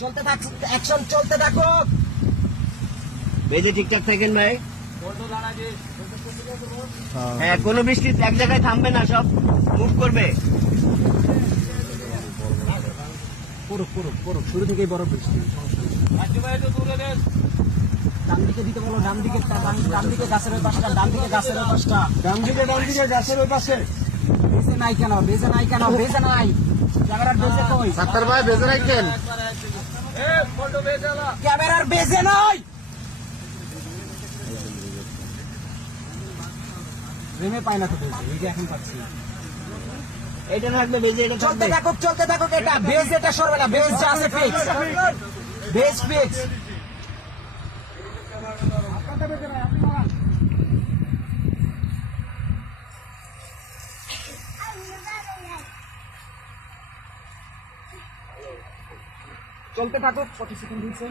চলতে থাক, অ্যাকশন চলতে থাকো। বেজে ঠিকঠাক থাকেন ভাই। হ্যাঁ, কোনো বৃষ্টি এক জায়গায় থামবে না, সব মুভ করবে। করো শুরু থেকেই বড় বৃষ্টি। ডান দিকে দিতে বলো, ডান দিকে গাছের ওই পাশটা, ডান দিকে গাছের ওই পাশটা, ডান দিকে গাছের ওই পাশে। বেজে নাই কেন? ক্যামেরার বেজে কই? সাত্তার ভাই বেজে রাখেন। ক্যামেরার বেজে নাই। প্রেমে পায় না তো বেজে, এই যে এখন পাচ্ছি। এটা থাকবে বেজে, এটা চলতে থাকবে। থাকুক, এটা বেজ, এটা সরবে না, বেজ যা আছে ফিক্স, বেজ ফিক্স। চলতে থাকুক, 40 সেকেন্ড দিচ্ছে।